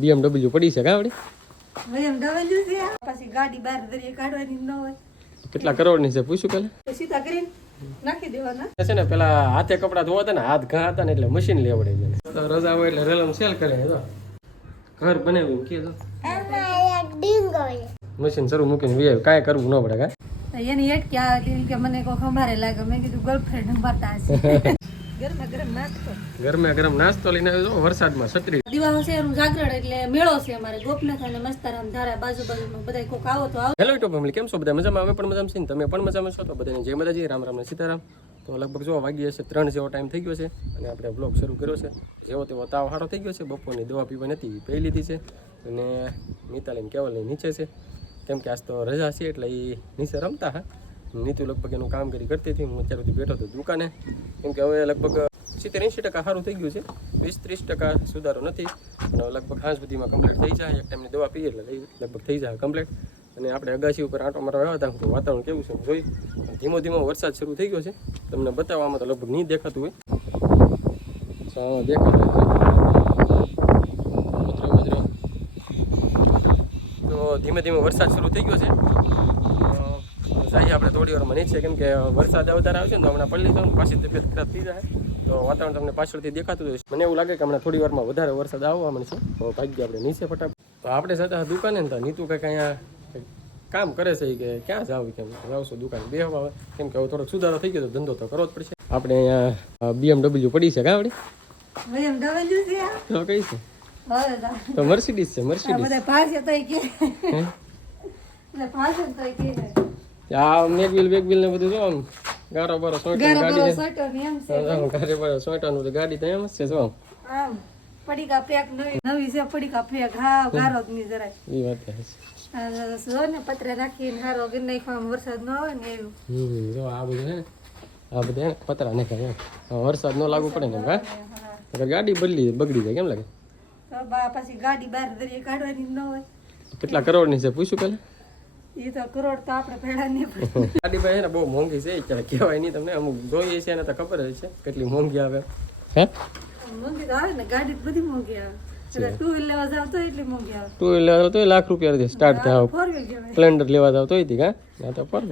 BMW પડી છે કા આપડી એમ છે. પછી ગાડી બહાર દરિયે કાઢવાની ન હોય. કેટલા કરોડની છે પૂછ્યું પેલા સીધા કરીને નાખી દેવાના. છે ને પેલા હાથે કપડા ધોવા હતા ને હાથ ઘા હતા ને એટલે મશીન લેવડે છે. રજા હોય એટલે રેલમ સેલ કરે તો ઘર બનાવ્યું કે તો મશીન શરૂ મૂકીને વી કાંઈ કરવું ન પડે કા? એની એક કે મને કોઈ ખંભારે લાગે. મેં કીધું ગર્લફ્રેન્ડ હશે. ગરમા ગરમ નાસ્તો. લઈને આવ્યો વરસાદમાં છત્રી. દિવાળો છે એનું જાગરણ એટલે મેળો છે અમારે. ગોપનાથ અને મસ્તારામ ધારા બાજુ બાજુમાં બધા કોક આવો તો આવો. હેલો યુટ્યુબ ફેમિલી કેમ છો? બધા મજામાં? અમે પણ મજામાં છીએ તમે પણ મજામાં છો? તો બધાને જય માતાજી. રામ રામ ને સીતારામ. તો લગભગ જો વાગી હશે ત્રણ જેવો ટાઈમ થઈ ગયો છે અને આપણે બ્લોગ શરૂ કર્યો છે. જેવો તેવો તાવ સારો થઈ ગયો છે. બપોરની દવા પીવાની હતી પી લીધી છે. અને મિતાલીને કેવલની નીચે છે. કેમ કે આજ તો રજા છે એટલે એ નીચે રમતા હા. નીતુ લગભગ એનું કામ કરી કરતી હતી. હું અત્યાર બેઠો હતો દુકાને. કેમ કે હવે લગભગ સિત્તેર એંશી ટકા સારું થઈ ગયું છે. વીસ ત્રીસ ટકા સુધારો નથી. અને લગભગ હાંસ સુધીમાં કમ્પ્લીટ થઈ જાય. એક ટાઈમની દવા પીએ એટલે લગભગ થઈ જાય કમ્પ્લીટ અને આપણે અગાસી ઉપર આંટો મારવા આવ્યા હતા. વાતાવરણ કેવું છે જોઈ. ધીમો ધીમો વરસાદ શરૂ થઈ ગયો છે. તમને બતાવવામાં તો લગભગ નહીં દેખાતું હોય. દેખાતું. તો ધીમે ધીમે વરસાદ શરૂ થઈ ગયો છે. સાહી આપણે થોડી વારમાં નીચે કેમ કે વરસાદ વધારે આવશે ને તો હમણાં પડી લીધો પાછી તબિયત ખરાબ થઈ જાય. તો વાતાવરણ તમને પાછળથી દેખાતું હોય મને એવું લાગે કે હમણાં થોડી વારમાં વધારે વરસાદ આવવા મળશે તો ભાગ્ય આપણે નીચે ફટાફટ. તો આપણે જતા દુકાને ને તો નીતુ કંઈક અહીંયા કામ કરે છે કે ક્યાં જાવ કેમ? જાવશો દુકાન બેહવા આવે. કેમ કે હવે થોડોક સુધારો થઈ ગયો તો ધંધો તો કરવો જ પડશે. આપણે અહીંયા બીએમડબલ્યુ પડી છે કા આપણી? એમ છે. તો કઈ છે? તો મર્સિડીઝ છે મર્સિડીઝ બધા પાસે તો કે બધા પાસે તો કે આ મેગવિલ બેગવિલ ને બધું જો આમ ગારો બારો ઘર ગાડી બરો ને આમ ગાડી તો એમ છે જો. આમ પડીકા પેક નવી નવી છે પડીકા પેક. હા ગારો જ નહીં જરાય. એ વાત છે. જો ને પતરા રાખીને હારો ગીર નાખવામાં વરસાદ ન આવે ને એવું. હમ જો આ બધું હે. આ બધું પતરા નાખે વરસાદ ન લાગુ પડે ને હા. ગાડી બદલી બગડી જાય કેમ લાગે? બા પછી ગાડી બહાર દરિયે કાઢવાની ન હોય. કેટલા કરોડની છે પૂછ્યું પેલા? એ તો કરોડ તો આપણે ભેળા નહીં ગાડી ભાઈ ને બહુ મોંઘી છે અત્યારે કહેવાય નહીં તમને. અમુક જોઈએ છે એને તો ખબર જ છે કેટલી મોંઘી આવે. હે? મોંઘી તો આવે ને ગાડી બધી મોંઘી આવે. ટુ વ્હીલ લેવા તો એટલી મોંઘી આવે. ટુ વ્હીલર તો લાખ રૂપિયા સ્ટાર્ટ થાય. સ્પ્લેન્ડર લેવા જાવ તો કા ના પર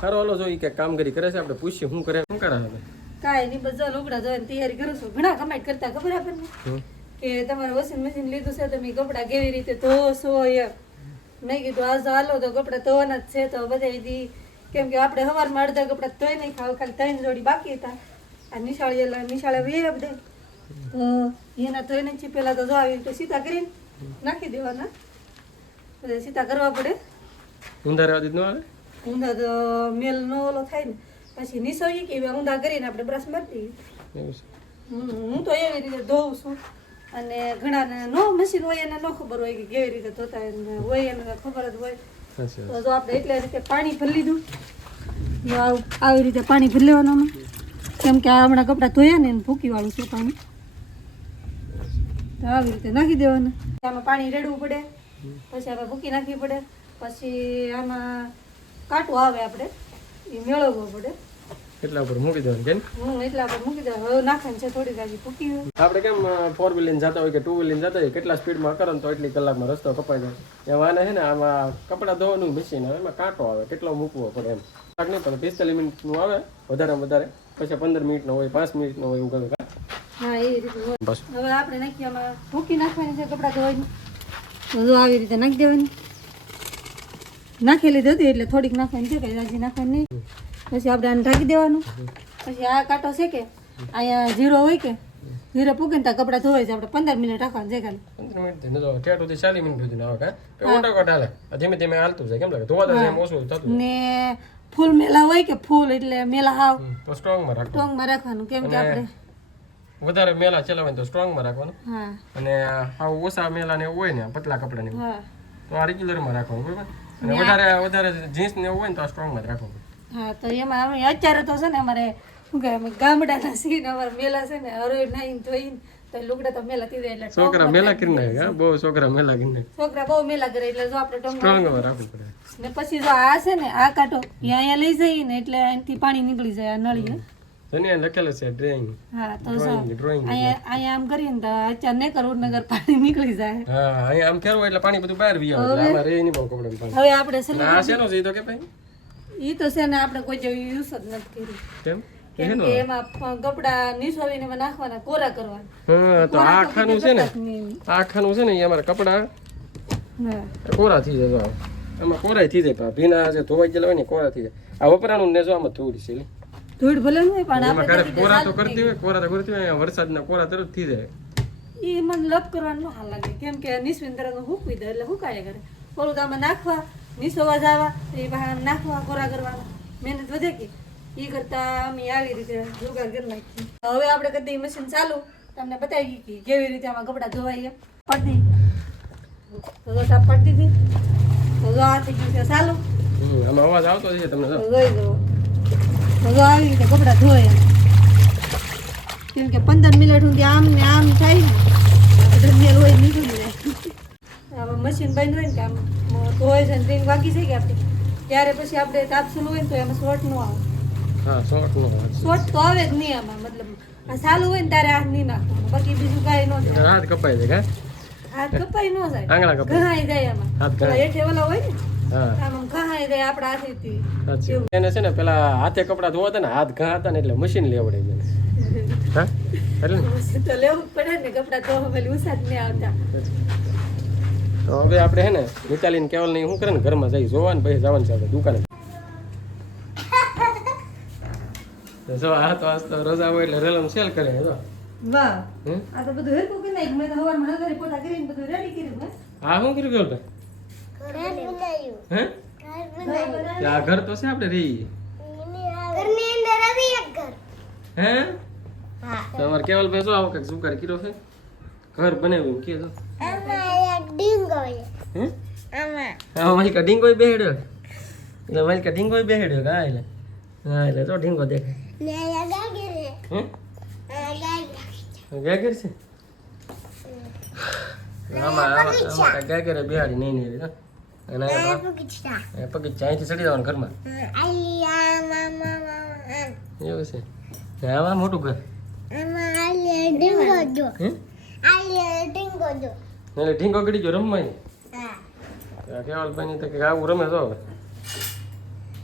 સારો હાલો જોઈએ કે કામગીરી કરે છે આપણે પૂછીએ શું કરે શું કરે હવે. કાંઈ નહીં લુગડા ધોઈને તૈયારી કરું છું. ઘણા કમાઈ કરતા ખબર આપણને? કે તમારે વોશિંગ મશીન લીધું છે તમે કપડાં કેવી રીતે ધોશો એમ મેં કીધું આ હાલો તો કપડાં ધોવાના જ છે તો બધા દી કેમ કે આપણે સવારમાં અડધા કપડાં ધોઈ નહીં ખાવ ખાલી ત્રણ જોડી બાકી હતા. આ નિશાળી નિશાળે વે બધા તો એના ધોઈ નહીં પહેલાં તો જો આવી રીતે સીધા કરીને નાખી દેવાના. બધા સીધા કરવા પડે. ઊંધા રહેવા દીધું આવે? ઊંધા તો મેલ નો ઓલો થાય ને પછી નિસોઈ કે ઊંધા કરીને આપણે બ્રશ મારી દઈએ. હું તો એવી રીતે ધોઉં છું. અને ઘણાને નો મશીન હોય એને ન ખબર હોય કે કેવી રીતે ધોતા હોય એને ખબર જ હોય. તો જો આપણે એટલે રીતે પાણી ભરી લીધું. આવું રીતે પાણી ભરી લેવાનું આમાં. કેમ કે આ હમણાં કપડાં ધોયા ને એને ભૂકી વાળું છે પાણી. તો આવી રીતે નાખી દેવાનું. આમાં પાણી રેડવું પડે. પછી આપણે ભૂકી નાખવી પડે. પછી આમાં કાંટો આવે આપણે. એ મેળવવો પડે. કેટલા ઉપર મૂકી દેવાનું કેમ હું એટલા ઉપર મૂકી દેવાનું હવે નાખવાની છે થોડી ગાજી ફૂકી આપણે કેમ ફોર વ્હીલ જતા હોય કે ટુ વ્હીલ જતા હોય કેટલા સ્પીડમાં કરો તો એટલી કલાકમાં રસ્તો કપાઈ જાય. એમાં આને છે ને આમાં કપડાં ધોવાનું મશીન આવે એમાં કાંટો આવે કેટલો મૂકવો પડે એમ. કાંક નહીં પણ પિસ્તાલીસ મિનિટનું આવે વધારેમાં વધારે. પછી પંદર મિનિટનો હોય પાંચ મિનિટનો હોય એવું કંઈક હા એ રીતે બસ. હવે આપણે નાખી આમાં ભૂકી નાખવાની છે કપડાં ધોવાની. જો આવી રીતે નાખી દેવાની. નાખેલી હતી એટલે થોડીક નાખવાની છે કઈ રાજી નાખવાની નહીં. પછી આપણે આને ઢાંકી દેવાનું. પછી આ કાંટો છે કે અહીંયા જીરો હોય કે જીરો પૂકે ને ત્યાં કપડાં ધોવાય છે. આપણે પંદર મિનિટ રાખવાનું છે ખાલી. પંદર મિનિટથી નતો ઠેઠ સુધી ચાલીસ મિનિટ સુધી હાલે. ધીમે ધીમે હાલતું જાય. કેમ લાગે? ધોવા જાય ઓછું થતું ને ફૂલ મેલા હોય કે ફૂલ એટલે મેલા હાવ? તો સ્ટ્રોંગમાં ટોંગમાં રાખવાનું. કેમ કે આપણે વધારે મેલા ચલાવે તો સ્ટ્રોંગમાં રાખવાનું. અને આવું ઓછા મેલા ને હોય ને પતલા કપડાં ને તો આ રેગ્યુલરમાં રાખવાનું બરાબર? અને વધારે વધારે જીન્સ ને હોય ને તો આ સ્ટ્રોંગમાં જ રાખવાનું. હા તો એમાં અમે અત્યારે તો છે ને અમારે શું કહેવાય અમે ગામડાના સીન અમારે મેલા છે ને હરોઈ નાઈન ધોઈને તો લુગડા તો મેલા થઈ જાય એટલે છોકરા મેલા કરી નાખે બહુ છોકરા મેલા કરી નાખે. છોકરા બહુ મેલા કરે એટલે જો આપણે સ્ટ્રોંગ સ્ટ્રોંગમાં રાખવું પડે. ને પછી જો આ છે ને આ કાંટો અહીંયા લઈ જઈએ ને એટલે અહીંથી પાણી નીકળી જાય આ નળીએ ધનિયા લખેલું છે ડ્રોઈંગ હા તો ડ્રોઈંગ ડ્રોઈંગ અહીંયા અહીંયા આમ કરીને તો અત્યારે ને કરવું નગર પાણી નીકળી જાય. હા અહીંયા આમ ખેરવું એટલે પાણી બધું બહાર વી આવે આમાં રહે નહીં બહુ કપડાં હવે આપણે આ શેનો છે તો કે ભાઈ? એ તો છે ને આપણે કોઈ જેવું યુઝ જ નથી કર્યું. કેમ? કેમ કે એમાં કપડા નિસોવીને નાખવાના કોરા કરવાના હા તો આ ખાનું છે ને. આ ખાનું છે ને એ અમારા કપડાં. કોરા થઈ જાય જો આમ. થઈ જાય ભીના જે ધોવાઈ ગયેલા હોય ને કોરા થઈ જાય. આ વપરાનું ને જો આમાં થોડી છે. ધૂળ ભલે ન હોય પણ કોરા તો કરતી હોય કોરા તો કરતી હોય વરસાદના કોરા તરત થઈ જાય. એ મને લપ કરવાનું હાલ લાગે. કેમ કે નિસ્વિન તરત હુકવી દે એટલે હુકાય કરે. ઓલું તો આમાં નાખવા નિસોવા જવા એ બહાર નાખવા કોરા કરવાના મહેનત વધે કે? એ કરતા અમે આવી રીતે જોગાડ કરી નાખીએ. હવે આપણે કદી મશીન ચાલુ તમને બતાવી કે કેવી રીતે આમાં કપડાં ધોવાય એમ પડતી. તો સાફ પડતી હતી. તો જો આ થઈ ગયું છે ચાલુ. આમાં અવાજ આવતો છે તમને જોઈ જુઓ તો આવી રીતે કપડાં ધોય કેમ કે પંદર મિનિટ સુધી આમ ને આમ થાય ને. ધનિયલ હોય નીકળી જાય મશીન બંધ હોય ને કે આમ? ધોય છે ને વાગી જાય કે આપણે. ત્યારે પછી આપણે કાપસુલ હોય ને તો એમાં શોર્ટ ન આવે. હા શોર્ટ નો આવે. શોર્ટ તો આવે જ નહીં આમાં મતલબ આ સાલું હોય ને ત્યારે હાથ નહીં નાખવાનું. બાકી બીજું કાંઈ ન થાય. હાથ કપાઈ જાય હાથ કપાઈ ન જાય. આંગળા કપાઈ ઘહાઈ જાય આમાં. હાથ. હેઠે ઓલા હોય ને એને છે ને પેલા હાથે કપડા ધોવા હતા ને હાથ ઘા હતા ને એટલે મશીન લેવડે હા? એટલે તો લેવું પડે ને કપડાં ધોવા પેલી જ નહીં આવતા. તો હવે આપણે હે ને નિતાલીને કેવલ નહીં શું કરે ને ઘરમાં જઈ જોવા ને પછી જવાનું છે દુકાને. જો આ તો આજ તો રજા હોય એટલે રેલમ સેલ કરે જો. વાહ. આ તો બધું હેરકું કરી નાખ્યું. મેં તો સવારમાં હળદરી પોતા કરીને બધું રેડી કર્યું હે? શું કર્યું કેવલ હે? આ ઘર તો છે આપણે રહી હે? તમારે કેવલ ભાઈ જો આવો કંઈક સુકાર કર્યો છે. ઘર બનાવ્યું કે તો? હે? માલિકા ડીંગોય બેહેડ્યો એટલે માલિકા કોઈ બેહેડ્યો કા એટલે. હા એટલે તો ઢીંગો દેખાય. ગાગર છે. આમાં આમાં આમાં કાંઈ ગાગરે બિહારી નહીં નહીં અને આ પગી ચડી જવાનું ઘરમાં. એવું છે. આમાં મોટું ઘર? હે? એટલે ઢીંગો ગડી ગયો રમવાય કેવલ બની તો કે આવું રમે જો હવે.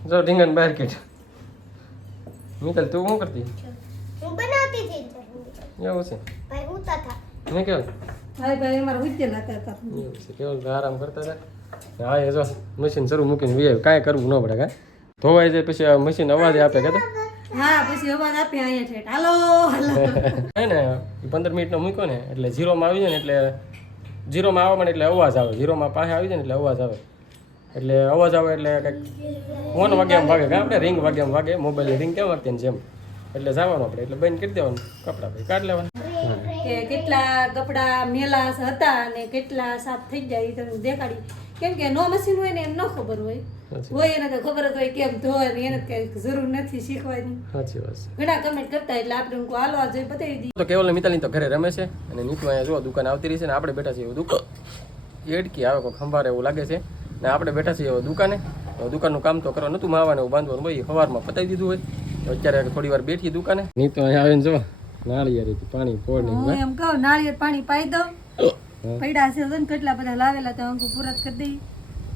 જો ઢીંગાને બહાર કાઢ મિતલ તું શું કરતી? એવું છે? મેં કેવલ ભાઈ ભાઈ અમારા ઉજ્જેલા હતા હતા એવું છે કેવલ ભાઈ આરામ કરતા હતા. હા એ જો મશીન શરૂ મૂકીને વી કાંઈ કરવું ન પડે કાંઈ ધોવાઈ જાય પછી આ મશીન અવાજ આપે કે હા પછી અવાજ આપે અહીંયા છે હાલો હાલો. હે ને પંદર મિનિટનો મૂક્યો ને એટલે ઝીરોમાં આવી જાય ને એટલે ઝીરોમાં આવવા માંડે એટલે અવાજ આવે. ઝીરોમાં પાસે આવી જાય ને એટલે અવાજ આવે. એટલે અવાજ આવે એટલે કંઈક ફોન વાગે એમ વાગે. કાં આપણે રિંગ વાગે એમ વાગે. મોબાઈલ રિંગ કેમ વાગતી ને જેમ. એટલે જવાનું આપણે. એટલે બંધ કરી દેવાનું. કપડાં ભાઈ કાઢ લેવાનું. કે કેટલા કપડા મેલા હતા અને કેટલા સાફ થઈ જાય એ તમને દેખાડી. કેમ કે નો મશીન હોય ને એમ ન ખબર હોય. હોય એને તો ખબર જ હોય કેમ ધોય ને એને કઈ જરૂર નથી શીખવાની. સાચી વાત ઘણા કમેન્ટ કરતા એટલે આપણે હું હાલો આજે બતાવી દી તો કેવલ મિતાલી તો ઘરે રમે છે અને નીતુ અહીંયા જો દુકાન આવતી રહી છે ને આપણે બેઠા છીએ દુકાન એડકી આવે કોઈ ખંભાર એવું લાગે છે. ને આપણે બેઠા છીએ દુકાને. દુકાનનું કામ તો કરવા નતું માવાને એવું બાંધવાનું ભાઈ સવારમાં પતાવી દીધું હોય. તો અત્યારે થોડી વાર બેઠી દુકાને. નીતુ અહીંયા આવીને જો નાળિયેર પાણી હું એમ કહો નાળિયેર પાણી પાઈ દઉં. પડ્યા છે તો કેટલા બધા લાવેલા તો અંકુ પૂરા કરી દઈ.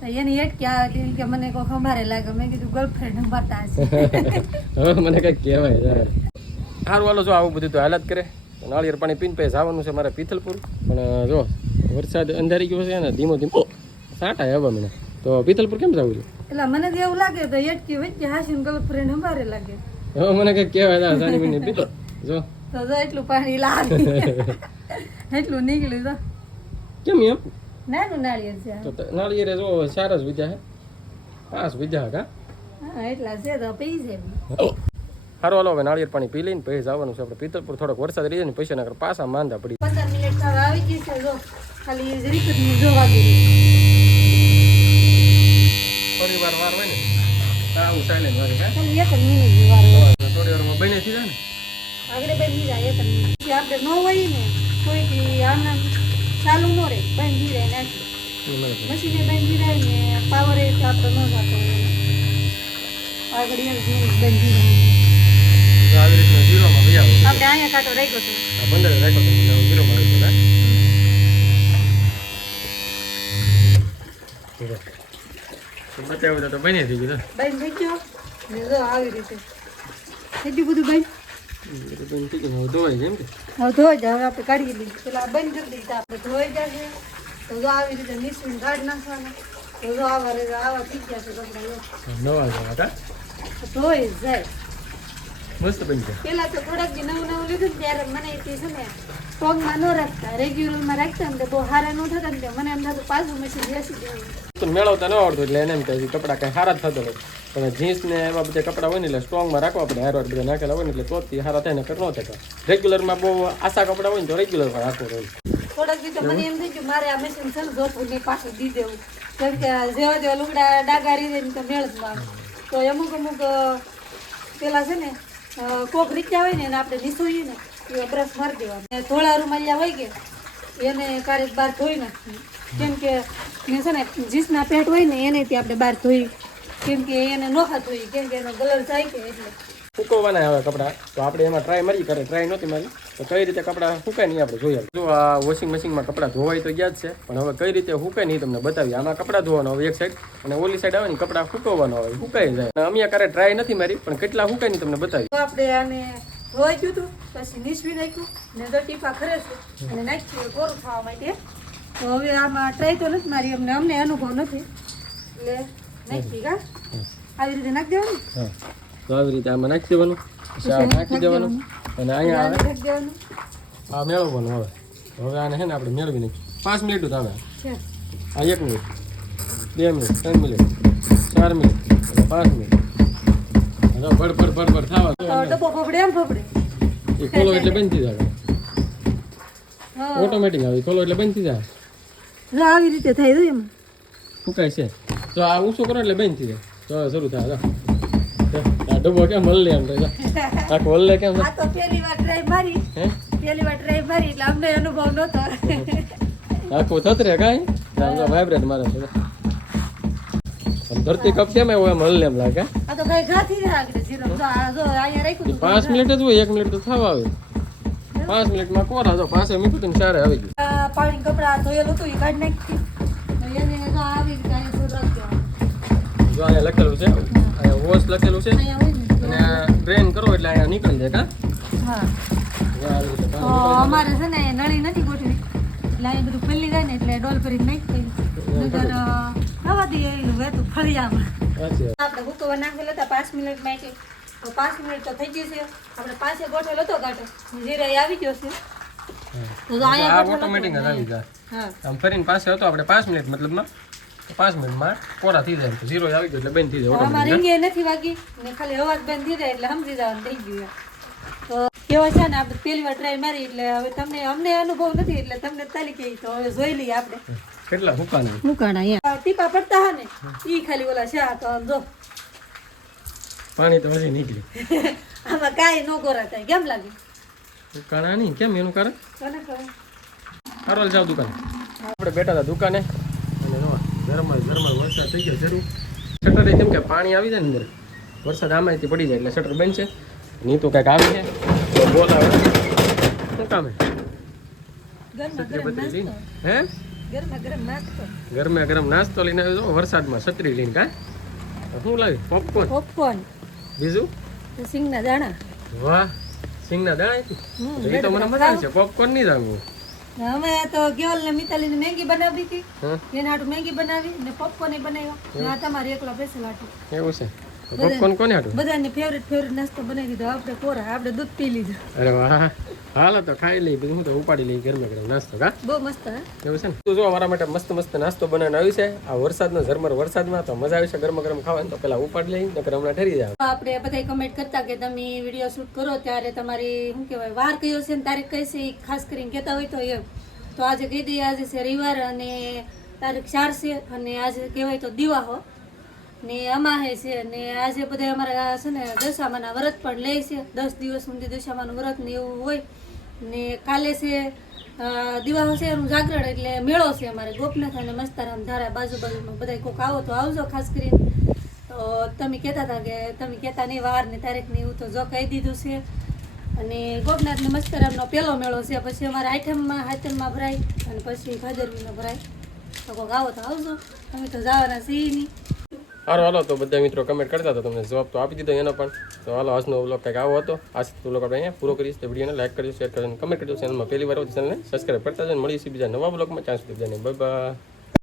તો એની એટકી આવે તો કે મને કોઈ ખંભારે લાગે. મેં કીધું ગર્લફ્રેન્ડ સંભાળતા હશે. હવે મને કંઈક કહેવાય સારું હાલો જો આવું બધું તો હાલત કરે. નાળિયેર પાણી પીને પછી જવાનું છે મારે પીથલપુર. પણ જો વરસાદ અંધારી ગયો છે ને ધીમો ધીમો. સાટા હવે મને. તો પીથલપુર કેમ જવું છે? એટલે મને તો એવું લાગે તો એટકી વચ્ચે હાસીને ગર્લફ્રેન્ડ અમારે લાગે. હવે મને કંઈક કહેવાય સાની મિનિટ પીતો જો. તો એટલું પાણી લાગે. એટલું નીકળ્યું તો કેમ એમ? નાનું નાળિયેર છે. તો ત- જો ચાર જ વિદ્યા હે. પાંચ વિદ્યા કા? હા એટલા છે તો પી છે સારું હાલો. હવે નાળિયેર પાણી પી લઈને પછી જવાનું છે આપણે. પિત્તલપુર થોડોક વરસાદ રહી જાય ને પછી નકર પાછા માંદા પડી પંદર મિનિટ થવા આવી ગઈ છે જો. ખાલી જરીક જ જોવા ગઈ. થોડી વાર હોય ને આવું વાગે કા એક મિનિટ વાર હોય. થોડી વારમાં બને થઈ જાય ને આગળ બંધી જાય એક જ મિનિટ પછી આપણે ન હોય ને કોઈ દી આના ચાલુ ન રહે બંધી જાય નાખી એ મને ખબર. મશીને બંધી જાય ને પાવર ન આગળ જાય આપણે અહીંયા કાંટો રાખ્યો હતો ઝીરોમાં બતાવ્યું તો બની થઈ ગયું બાઈ થઈ ગયો ને જો આવી રીતે. બધું બાઈ તો થઈ ગયું હવે ધોવાઈ જાય એમ કે? હવે હવે આપણે કાઢી લીધી પેલા બંધ કરી દીધા આપણે ધોઈ જશે. તો જો આવી રીતે મિશ્રણ કાઢી નાખવાના. તો જો આવા રે આવા થઈ ગયા છે કપડા. નવા જવા કા ધોઈ જાય. મસ્ત બની ગયા. પેલા તો થોડાક જે નવું નવું લીધું ત્યારે મને તે છે ને સ્ટોકમાં ન રાખતા. રેગ્યુલરમાં રાખતા ને તો બહુ સારા ન થતા ને મને એમ થતું પાછું મશીન બેસી દેવું તો મેળવતા ન આવડતું એટલે એને એમ કહે કપડાં કાંઈ સારા જ થતો નથી. તમે જીન્સ ને એવા બધા કપડાં હોય ને એટલે સ્ટ્રોંગમાં રાખવા પડે. હારવાર બધા નાખેલા હોય ને એટલે તોથી હારા થાય ને કર ન થતા. રેગ્યુલરમાં બહુ આશા કપડાં હોય ને તો રેગ્યુલરમાં રાખવું હોય થોડાક દી તો મને એમ થઈ ગયું મારે આ મશીન છે જોતું ને પાછું દી દેવું. કેમ કે જેવા જેવા લુગડા ડાગા રહી ને તો મેળ જ માં. તો અમુક અમુક પેલા છે ને કોક રીત્યા હોય ને એને આપણે નીસોઈએ ને એ બ્રશ મારી દેવાનું. ધોળા રૂમાલિયા હોય કે એને ક્યારેક બહાર ધોઈ નાખીએ કેમ કે છે ને જીસના પેટ હોય ને એને આપણે બહાર ધોઈ. કેમ કે એને નોખા ધોઈ. કેમ કે એનો કલર જાય કે એટલે. સુકવવાના આવે કપડાં. તો આપણે એમાં ટ્રાય મારી કરે. ટ્રાય નહોતી મારી. તો કઈ રીતે કપડાં સુકાય નહીં આપણે જોઈએ. જો આ વોશિંગ મશીનમાં કપડાં ધોવાય તો ગયા જ છે. પણ હવે કઈ રીતે સુકાય નહીં તમને બતાવીએ. આમાં કપડાં ધોવાનો હોય એક સાઈડ અને ઓલી સાઈડ આવે ને કપડાં સુકવવાનો આવે. સુકાઈ જાય. અમે ક્યારે ટ્રાય નથી મારી પણ કેટલા સુકાય નહીં તમને બતાવી આપણે આને ધોઈ ગયું હતું પછી નીસવી નાખ્યું ને તો ટીપા ખરે છે. અને નાખ્યું કોરું થવા માટે. તો હવે આમાં ટ્રાય તો નથી મારી અમને અમને અનુભવ નથી. એટલે નાખી કા? આવી રીતે નાખી દેવાનું? હા. તો આવી રીતે આમાં નાખી દેવાનું. પછી નાખી દેવાનું. અને અહીંયા આવે. નાખી દેવાનું. આ મેળવવાનું હવે. હવે આને છે ને આપણે મેળવી નાખીએ. પાંચ મિનિટ જ આવે. આ એક મિનિટ બે મિનિટ ત્રણ મિનિટ ચાર મિનિટ પાંચ મિનિટ ભડ ભડ ભડ ભડ થવા તો ડબ્બો ફફડે એમ ફફડે. એ ખોલો એટલે બંધ થઈ જાય ઓટોમેટિક આવે ખોલો એટલે બંધ થઈ જાય. જો આવી રીતે થઈ છે એમાં. ફૂકાય છે. તો આ ઊંચો કરો એટલે બંધ થઈ જાય તો શરૂ થાય આ ડબ્બો કેમ હલ્લે એમ તો આ હલ્લે કેમ આ તો પહેલી વાર ટ્રાય મારી. હે? પહેલી વાર ટ્રાય મારી એટલે અમને અનુભવ નહોતો. આખું થતરે કાંઈ? વાઇબ્રેટ મારે છે ધરતી કપ કેમ એમ હલ એમ લાગે. આ તો કઈ જીરો જો આ જો અહીંયા રાખ્યું હતું પાંચ મિનિટ જ હોય એક મિનિટ તો થવા આવે. પાંચ મિનિટમાં કોરા જો પાસે મીઠું ને ચારે આવી ગયું. આ પાણી કપડા ધોયેલું હતું એ કાઢ નાખી એને જો આવી રીતે અહીંયા થોડું રાખજો જો અહીંયા લખેલું છે અહીંયા વોશ લખેલું છે. અને ડ્રેન કરો એટલે અહીંયા નીકળી જાય કા? હા. અમારે છે ને નળી નથી ગોઠવી. એટલે અહીં બધું ખુલ્લી જાય ને એટલે ડોલ કરી નાખી નગર ખાવા દઈએ એનું વહેતું ફળિયામાં આપણે હુકવા નાખેલા હતા પાંચ મિનિટ માટે તો પાંચ મિનિટ તો થઈ ગઈ છે. આપણે પાસે ગોઠવેલો હતો કાંટો જીરા એ આવી ગયો છે. તો આ હતો. ઓટોમેટિક આવી જાય. હા. આમ ફરીને પાસે હતો આપણે પાંચ મિનિટ મતલબમાં તો પાંચ મિનિટમાં કોરા થઈ જાય. તો આવી ગયો એટલે બંધ થઈ જાય નથી વાગી. ને ખાલી અવાજ બંધ થઈ જાય એટલે સમજી જવાનું થઈ ગયું કેવા છે ને આપણે પહેલી વાર ટ્રાય મારી એટલે હવે તમને અમને અનુભવ નથી એટલે તમને તાલી કહી તો હવે જોઈ લઈએ આપણે. કેટલા મુકાણા મુકાણા અહીંયા. ટીપા પડતા હા ને ઈ ખાલી ઓલા છે આ તો જો. પાણી તો હજી નીકળી. આમાં કાંઈ ન કોરા થાય. કેમ લાગે? મુકાણા નહીં કેમ એનું કારણ? કોને જાવ દુકાન. આપણે બેઠા હતા દુકાને. અને જો ગરમમાં ગરમમાં વરસાદ થઈ ગયો જરૂર શટર કેમ કે પાણી આવી જાય ને અંદર. વરસાદ આમાંથી પડી જાય એટલે શટર બંધ છે. નીતુ કંઈક આવી છે તો શું કામે હે ગરમા ગરમ નાસ્તો લઈને આવ્યો વરસાદમાં છત્રી લઈને કા શું લાવી પોપકોર્ન પોપકોર્ન બીજું સિંગના દાણા વાહ સિંગના દાણા એ તો મને મજા આવે છે પોપકોર્ન નહીં જાણવું અમે તો કેવલ ને મિતાલી ને મેગી બનાવી હતી હા. એના હાટુ મેગી બનાવી ને પોપકોર્ન બનાવ્યો ને આ તમારે એકલો સ્પેશિયલ હાટુ એવું છે પોપકોર્ન કોને હાટું? બધાને ફેવરેટ ફેવરેટ નાસ્તો બનાવી દીધો. આપણે કોરા આપણે દૂધ પી લીધું. અરે વાહ. હાલો તો ખાઈ લઈ બધું. હું તો ઉપાડી લઈ ગરમે ગરમ નાસ્તો કા? બહુ મસ્ત એવું છે ને? તું જો મારા માટે મસ્ત મસ્ત નાસ્તો બનાવીને આવી છે. આ વરસાદનો ઝરમર વરસાદમાં તો મજા આવી છે. ગરમ ગરમ ખાવાની તો પેલા ઉપાડી લઈ નકર હમણાં ઠરી જાય. આપણે બધા કમેન્ટ કરતા કે તમે વીડિયો શૂટ કરો ત્યારે તમારી શું કહેવાય વાર કયો છે ને તારીખ કઈ છે ખાસ કરીને કહેતા હોય તો એમ. તો આજે કહી દઈએ આજે છે રવિવાર અને તારીખ ચાર છે અને આજે કહેવાય તો દિવાહો ને અમાહે છે ને આજે બધા અમારા છે ને દશામાના વ્રત પણ લે છે. દસ દિવસ સુધી દશામાનું વ્રત ને એવું હોય. ને કાલે છે અ, દિવાહો છે એનું જાગરણ એટલે મેળો છે અમારે ગોપનાથ અને મસ્તારામ ધારા બાજુ બાજુમાં બધા કોક આવો તો આવજો ખાસ કરીને. તો તમે કહેતા હતા કે તમે કહેતા નહીં વાર ને તારીખ ને એવું તો જો કહી દીધું છે. અને ગોપનાથ ને મસ્તારામનો પહેલો મેળો છે. પછી અમારે આઈટમમાં હાથમમાં ભરાય અને પછી ભાદરવીમાં ભરાય. તો કોક આવો તો આવજો. અમે તો જવાના છીએ નહીં. સારું હાલો, તો બધા મિત્રો કમેન્ટ કરતા હતા તમને જવાબ તો આપી દીધો એનો પણ. તો હાલો, આજનો વ્લોગ કંઈક આવો હતો. આજ વ્લોગ આપણે અહીંયા પૂરો કરીશ તો વિડીયોને લાઈક કરજો શેર કરજો કમેન્ટ કરજો. ચેનલમાં પહેલી વાર તો ચેનલને સબસ્ક્રાઈબ કરતા જ મળીશું બીજા નવા બ્લોગમાં ચાન્સ બધાને બાય બાય